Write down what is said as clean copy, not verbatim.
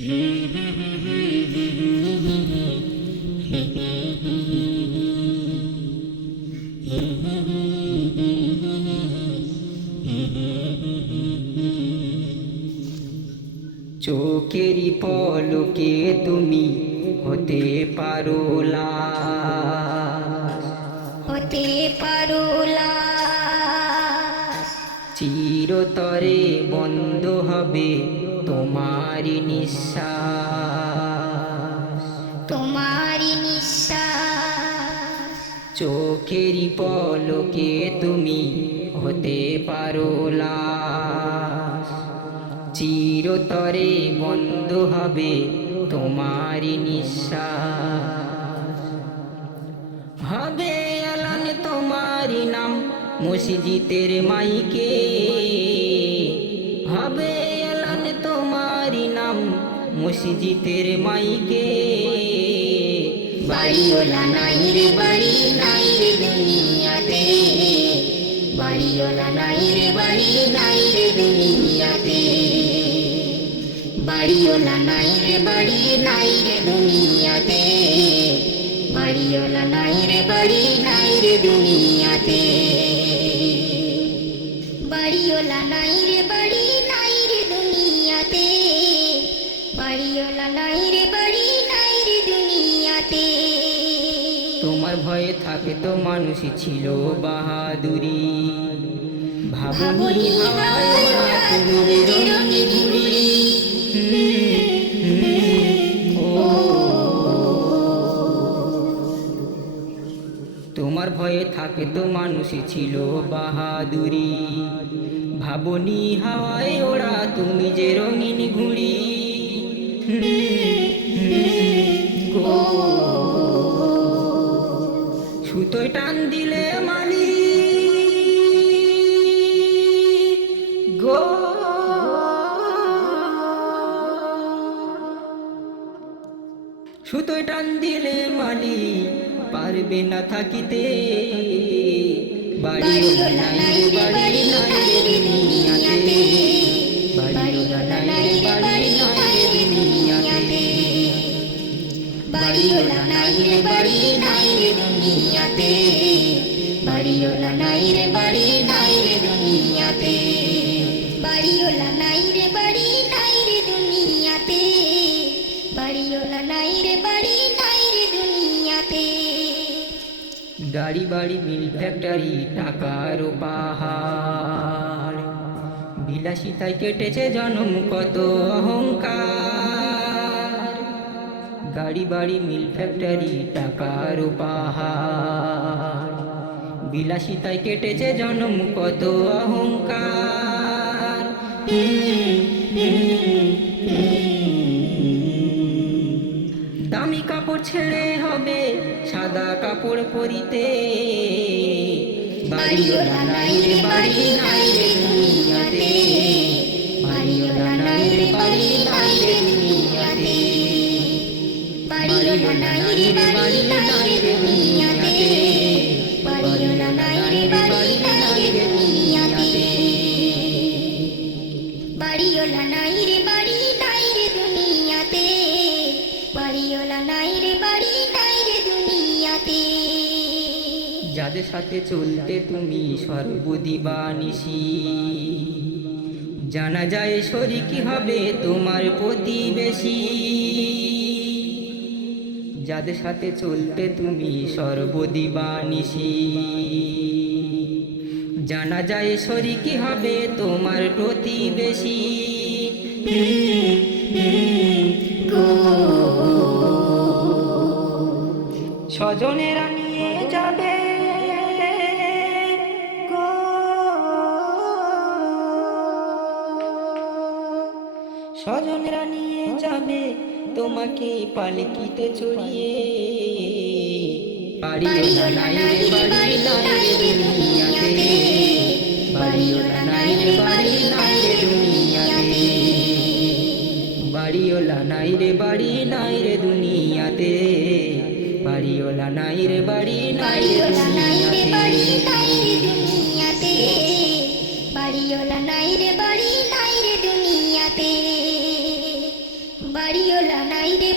চোখেরই পলকে তুমি হতে পারো লাশ, হতে পারো লাশ। চিরতরে বন্ধ হবে তোমারি নিঃশ্বাস, তোমারি নিঃশ্বাস। চোখেরই পলকে তুমি হতে পারো লাশ, চিরতরে বন্ধ হবে তোমারি নিঃশ্বাস। হবে এলান তোমারি নাম মসজিদের মাইকে, হবে এলান তোমারি নাম মসজিদের মাইকে। বাড়িওয়ালা নাই রে বাড়ি নাই রে দুনিয়াতে, বাড়িওয়ালা নাই রে বাড়ি নাই রে দুনিয়াতে, বাড়িওয়ালা নাই রে বাড়ি নাই রে দুনিয়াতে, বাড়িওয়ালা নাই রে বাড়ি নাই রে দুনিয়াতে, বাড়িওয়ালা নাই রে বাড়ি নাই রে দুনিয়াতে, বাড়িওয়ালা নাই রে বাড়ি নাই রে দুনিয়াতে। তোমার ভয়ে থাকে তো মানুষই ছিল বাহাদুরি, ভাবনি হাওয়ায় ওরা তুমি রঙে ঘুরি। তোমার ভয়ে থাকে তো মানুষই ছিল বাহাদুরি, ভাবনি হাওয়ায় ওরা তুমি যে রঙিন ঘুড়ি। সুতোয় টান দিলে মালি গো, সুতোয় টান দিলে মালি পারবে না থাকিতে। বাড়িওয়ালা নাই রে বাড়ি নাই রে দুনিয়াতে, বাড়িওয়ালা নাই রে বাড়ি নাই রে দুনিয়াতে, বাড়িওয়ালা নাই রে বাড়ি নাই রে দুনিয়াতে, বাড়িওয়ালা নাই রে বাড়ি নাই রে দুনিয়াতে, বাড়িওয়ালা নাই রে বাড়ি নাই রে দুনিয়াতে, বাড়িওয়ালা নাই রে বাড়ি নাই রে দুনিয়াতে। গাড়ি বাড়ি মিল ফ্যাক্টরি টাকার পাহাড়, বিলাসিতায় কেটেছে জনম কত অহংকার। গাড়ি বাড়ি মিল ফ্যাক্টরি টাকার পাহাড়, বিলাসিতায় কেটেছে জনম কত অহংকার। দামি কাপড় ছেড়ে হবে সাদা কাপড় পরিতে। বাড়িওয়ালা নাই রে বাড়ি নাই রে দুনিয়াতে, বাড়িওয়ালা নাই রে বাড়ি নাই রে দুনিয়াতে, বাড়িওয়ালা নাই রে বাড়ি নাই রে দুনিয়াতে, বাড়িওয়ালা নাই রে বাড়ি নাই রে দুনিয়াতে, বাড়িওয়ালা নাই রে বাড়ি নাই রে দুনিয়াতে, বাড়িওয়ালা নাই রে বাড়ি নাই রে দুনিয়াতে। যাদের সাথে চলতে তুমি সর্বদিবানিশি, জানা যায় শরিকি হবে তোমার প্রতিবেশী। যাদের সাথে চলতে তুমি সর্বদিবানিশি, জানা যায় শরিকি হবে তোমার প্রতিবেশী। স্বজনেরা নিয়ে যাবে গো, স্বজনেরা নিয়ে যাবে তোমাকে পালকিতে চড়িয়ে। বাড়িওয়ালা নাই রে বাড়ি নাই রে দুনিয়াতে, বাড়িওয়ালা নাই রে বাড়ি নাই রে দুনিয়াতে, বাড়িওয়ালা নাই রে বাড়ি নাই রে দুনিয়াতে, বাড়িওয়ালা নাই রে বাড়ি নাই রে দুনিয়াতে, বাড়িওয়ালা নাই রে বাড়ি নাই রে দুনিয়াতে, বাড়িওয়ালা নাই রে বাড়ি নাই রে দুনিয়াতে, বাড়িওয়ালা নাই রে